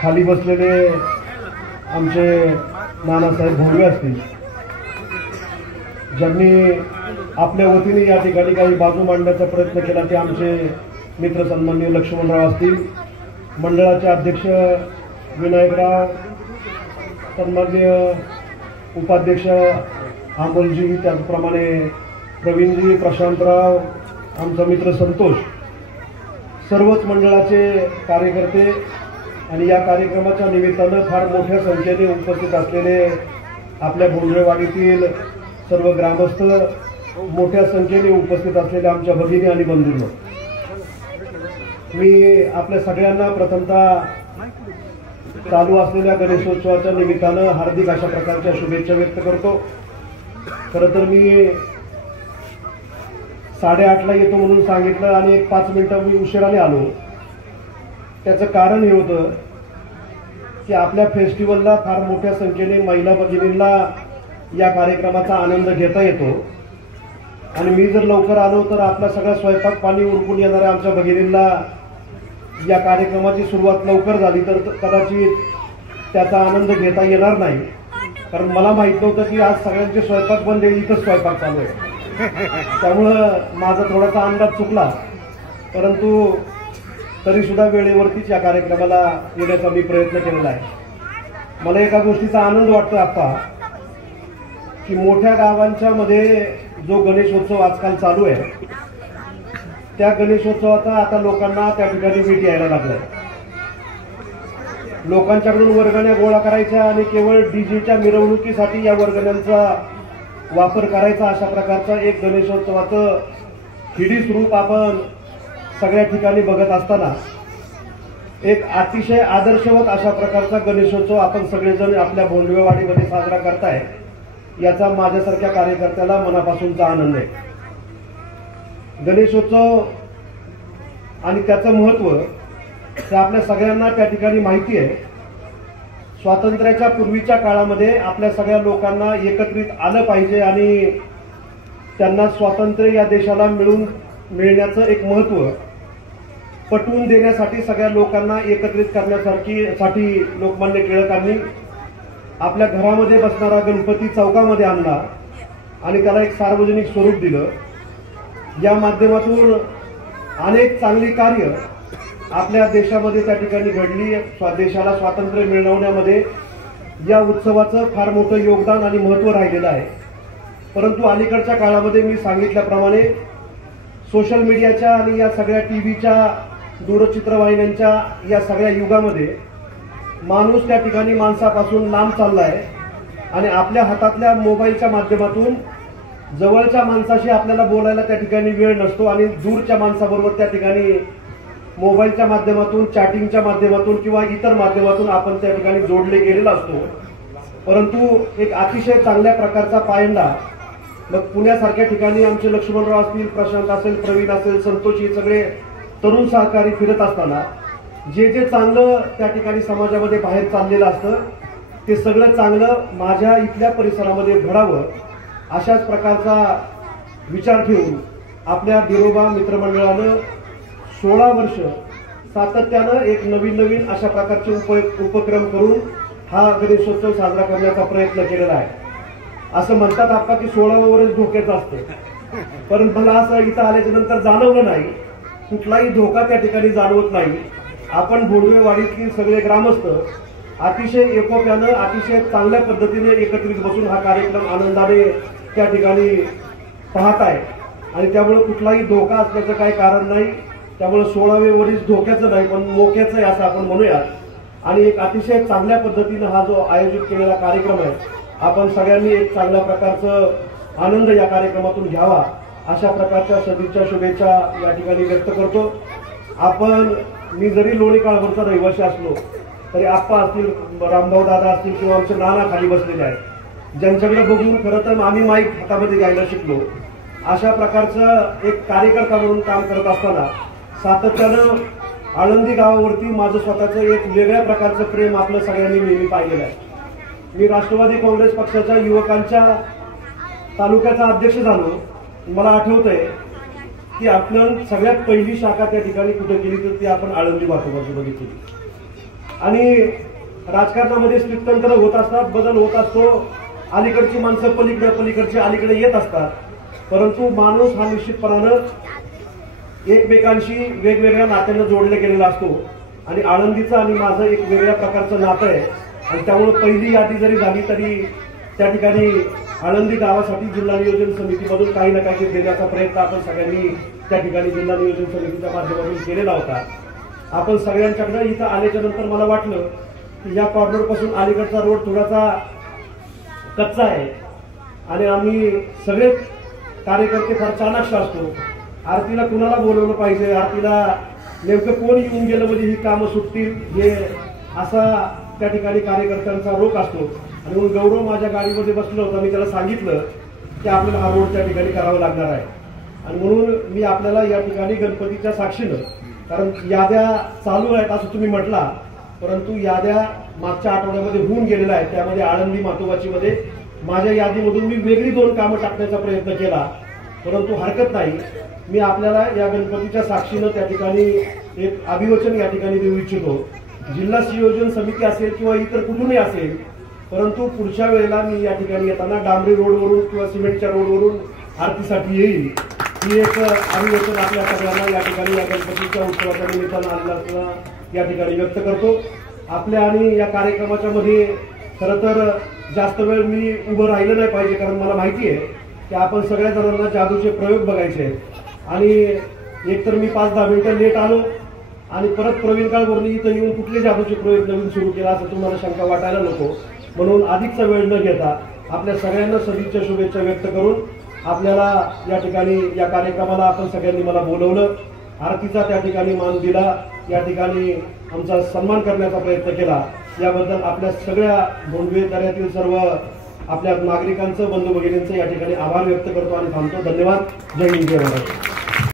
खाली बसलेले आमचे नानासाहेब भोंगवे असतील, ज्यांनी आपल्या वतीने या ठिकाणी काही बाजू मांडण्याचा प्रयत्न केला, ते आमचे मित्र सन्माननीय लक्ष्मणराव असतील, मंडळाचे अध्यक्ष विनायकराव, सन्माननीय उपाध्यक्ष अमोलजी, त्याचप्रमाणे प्रवीणजी, प्रशांतराव, आमचा मित्र संतोष, सर्वच मंडळाचे कार्यकर्ते आणि या कार्यक्रमाच्या निमित्तानं फार मोठ्या संख्येने उपस्थित असलेले आपल्या भोंगवेवाडीतील सर्व ग्रामस्थ, मोठ्या संख्येने उपस्थित असलेले आमच्या भगिनी आणि बंधूंनो, मी आपल्या सगळ्यांना प्रथमतः चालू असलेल्या गणेशोत्सवाच्या निमित्तानं हार्दिक अशा प्रकारच्या शुभेच्छा व्यक्त करतो. खरं तर मी 8:30ला येतो म्हणून सांगितलं आणि 5 मिनिटं मी उशिराने आलो. त्याचं कारण हे होतं की आपल्या फेस्टिवलला फार मोठ्या संख्येने महिला भगिनींना या कार्यक्रमाचा आनंद घेता येतो आणि मी जर लवकर आलो तर आपला सगळा स्वयंपाक पाणी उरकून येणाऱ्या आमच्या भगिनींना या कार्यक्रमाची सुरुवात लवकर झाली तर कदाचित त्याचा आनंद घेता येणार नाही. कारण मला माहित नव्हतं की आज सगळ्यांचे स्वयंपाक बंद आहे, इथंच स्वयंपाक चालू आहे. त्यामुळं माझा थोडासा अंदाज चुकला, परंतु तरी सुद्धा वेळेवरतीच या कार्यक्रमाला येण्याचा मी प्रयत्न केलेला आहे. मला एका गोष्टीचा आनंद वाटतो आप्पा, की मोठ्या गावांच्या मध्ये जो गणेशोत्सव आजकाल चालू आहे, त्या गणेशोत्सवाचा आता लोकांना त्या ठिकाणी मीठ यायला लागलाय. लोकांच्याकडून वर्गण्या गोळा करायच्या आणि केवळ डीजेच्या मिरवणुकीसाठी या वर्गण्यांचा वापर करायचा, अशा प्रकारचा एक गणेशोत्सवाचं हिडीस रूप आपण सगळ्या ठिकाणी बघत असताना एक अतिशय आदर्शवत अशा प्रकारचा गणेशोत्सव आपण सगळेजण आपल्या भोंगवेवाडीमध्ये साजरा करताय, याचा माझ्यासारख्या कार्यकर्त्याला मनापासूनचा आनंद आहे. गणेशोत्सव आणि त्याचं महत्त्व हे आपल्या सगळ्यांना त्या ठिकाणी माहिती आहे. स्वातंत्र्याच्या पूर्वीच्या काळामध्ये आपल्या सगळ्या लोकांना एकत्रित आलं पाहिजे आणि त्यांना स्वातंत्र्य या देशाला मिळण्याचं एक महत्त्व पटवून देण्यासाठी सगळ्या लोकांना एकत्रित करण्यासाठी लोकमान्य टिळकांनी आपल्या घरामध्ये बसणारा गणपती चौकामध्ये आणला आणि त्याला एक सार्वजनिक स्वरूप दिलं. या माध्यमातून अनेक चांगली कार्य आपल्या देशामध्ये त्या ठिकाणी घडली. देशाला स्वातंत्र्य मिळवण्यामध्ये या उत्सवाचं फार मोठं योगदान आणि महत्त्व राहिलेलं आहे. परंतु अलीकडच्या काळामध्ये मी सांगितल्याप्रमाणे सोशल मीडियाच्या आणि या सगळ्या टीव्हीच्या, दूरचित्रवाहिन्यांच्या या सगळ्या युगामध्ये माणूस त्या ठिकाणी माणसापासून लांब चाललाय आणि आपल्या हातातल्या मोबाईलच्या माध्यमातून जवळच्या माणसाशी आपल्याला बोलायला त्या ठिकाणी वेळ नसतो आणि दूरच्या माणसाबरोबर त्या ठिकाणी मोबाईलच्या माध्यमातून, चॅटिंगच्या माध्यमातून किंवा इतर माध्यमातून आपण त्या ठिकाणी जोडले गेलेला असतो. परंतु एक अतिशय चांगल्या प्रकारचा पायंडा मग पुण्यासारख्या ठिकाणी आमचे लक्ष्मणराव असतील, प्रशांत असेल, प्रवीण असेल, संतोष, हे सगळे तरुण सहकारी फिरत असताना जे जे चांगलं त्या ठिकाणी समाजामध्ये बाहेर चाललेलं असतं ते सगळं चांगलं माझ्या इथल्या परिसरामध्ये घडावं, अशाच प्रकारचा विचार ठेवून आपल्या बिरोबा मित्रमंडळानं 16 वर्ष सातत्यानं एक नवीन अशा प्रकारचे उपक्रम करून हा गणेशोत्सव साजरा करण्याचा प्रयत्न केलेला आहे. असं म्हणतात आपण की 16वं वर्ष धोक्याचं असतं, परंतु मला असं इथं आल्याच्या नंतर जाणवलं नाही, कुठलाही धोका त्या ठिकाणी जाणवत नाही. आपण भोंगवेवाडीतील सगळे ग्रामस्थ अतिशय एकोप्यानं, अतिशय चांगल्या पद्धतीने एकत्रित बसून हा कार्यक्रम आनंदाने त्या ठिकाणी पाहत आहे आणि त्यामुळे कुठलाही धोका असण्याचं काही कारण नाही. त्यामुळे 16वे वर्ष धोक्याचं नाही पण मोक्याचं आहे असं आपण म्हणूया. आणि एक अतिशय चांगल्या पद्धतीनं हा जो आयोजित केलेला कार्यक्रम आहे, आपण सगळ्यांनी एक चांगल्या प्रकारचं आनंद या कार्यक्रमातून घ्यावा, अशा प्रकारच्या सदिच्छा, शुभेच्छा या ठिकाणी व्यक्त करतो. मी जरी लोणी काळभोरचा रहिवासी असलो तरी आप्पा असतील, रामभाऊ दादा असतील किंवा आमचे नाना खाली बसलेले आहेत, ज्यांच्याकडे बघून खरं तर आम्ही माईक हातामध्ये घ्यायला शिकलो. अशा प्रकारचं एक कार्यकर्ता म्हणून काम करत असताना सातत्यानं आळंदी गावावरती माझं स्वतःचं एक वेगळ्या प्रकारचं प्रेम आपलं सगळ्यांनी नेहमी पाहिलेलं आहे. मी राष्ट्रवादी काँग्रेस पक्षाच्या युवकांच्या तालुक्याचा अध्यक्ष झालो. मला आठवतंय की आपण सगळ्यात पहिली शाखा त्या ठिकाणी कुठे केली तर ती आपण आळंदी वाटोबाची बघितली. आणि राजकारणामध्ये स्थित्यंतर होत असतात, बदल होत असतो, अलीकडची माणसं पलीकडची अलीकडे येत असतात, परंतु माणूस हा निश्चितपणानं एकमेकांशी वेगवेगळ्या नात्यानं जोडले गेलेला असतो आणि आळंदीचं आणि माझं एक वेगळ्या प्रकारचं नातं आहे आणि त्यामुळे पहिली यादी जरी झाली तरी त्या ठिकाणी आळंदी गावासाठी जिल्हा नियोजन समितीमधून काही ना काही देण्याचा प्रयत्न आपण सगळ्यांनी त्या ठिकाणी जिल्हा नियोजन समितीच्या माध्यमातून केलेला होता. आपण सगळ्यांच्याकडे इथं आल्याच्या नंतर मला वाटलं की या कॉर्नर पासून अलीकडचा रोड थोडासा कच्चा आहे आणि आम्ही सगळे कार्यकर्ते फार चाणाक्ष असतो. आरतीला कुणाला बोलवलं पाहिजे, आरतीला नेमकं कोण येऊन गेलं म्हणजे ही कामं सुटतील, हे असा त्या ठिकाणी कार्यकर्त्यांचा रोख असतो. आणि म्हणून गौरव माझ्या गाडीमध्ये बसलो होता, मी त्याला सांगितलं की आपल्याला हा रोड त्या ठिकाणी करावा लागणार आहे आणि म्हणून मी आपल्याला या ठिकाणी गणपतीच्या साक्षीनं, कारण याद्या चालू आहेत असं तुम्ही म्हटला, परंतु याद्या मागच्या आठवड्यामध्ये होऊन गेलेल्या आहेत. त्यामध्ये आळंदी मातोबाचीमध्ये माझ्या यादीमधून मी वेगळी 2 कामं टाकण्याचा प्रयत्न केला, परंतु हरकत नाही. मी आपल्याला या गणपतीच्या साक्षीनं त्या ठिकाणी एक अभिवचन या ठिकाणी देऊ इच्छितो. जिल्हा नियोजन समिती असेल किंवा इतर कुठूनही असेल, परंतु पुढच्या वेळेला मी या ठिकाणी येताना डांबरी रोडवरून किंवा सिमेंटच्या रोडवरून आरतीसाठी येईल, ही एक अभिवचन आपल्या सगळ्यांना या ठिकाणी या गणपतीच्या उत्सवाच्या निमित्तानं आलेला असताना या ठिकाणी व्यक्त करतो. आपल्या आणि या कार्यक्रमाच्या मध्ये खरं तर जास्त वेळ मी उभं राहिलं नाही पाहिजे, कारण मला माहिती आहे की आपण सगळ्या जणांना जादूचे प्रयोग बघायचे आहेत आणि एकतर मी 5-10 मिनिटं लेट आलो आणि परत प्रवीण काळभोरनी इथं येऊन कुठले जादूचे प्रयोग नवीन सुरू केला असं तुम्हाला शंका वाटायला नको, म्हणून अधिकचा वेळ न घेता आपल्या सगळ्यांना सदिच्छा शुभेच्छा व्यक्त करून आपल्याला या ठिकाणी या कार्यक्रमाला आपण सगळ्यांनी मला बोलवलं, आरतीचा त्या ठिकाणी मान दिला, या ठिकाणी आमचा सन्मान करण्याचा प्रयत्न केला, याबद्दल आपल्या सगळ्या भोंडवे दऱ्यातील सर्व आपल्या नागरिकांचं, बंधू भगिनींचं या ठिकाणी आभार व्यक्त करतो आणि थांबतो. धन्यवाद. जय हिंद, जय महाराष्ट्र.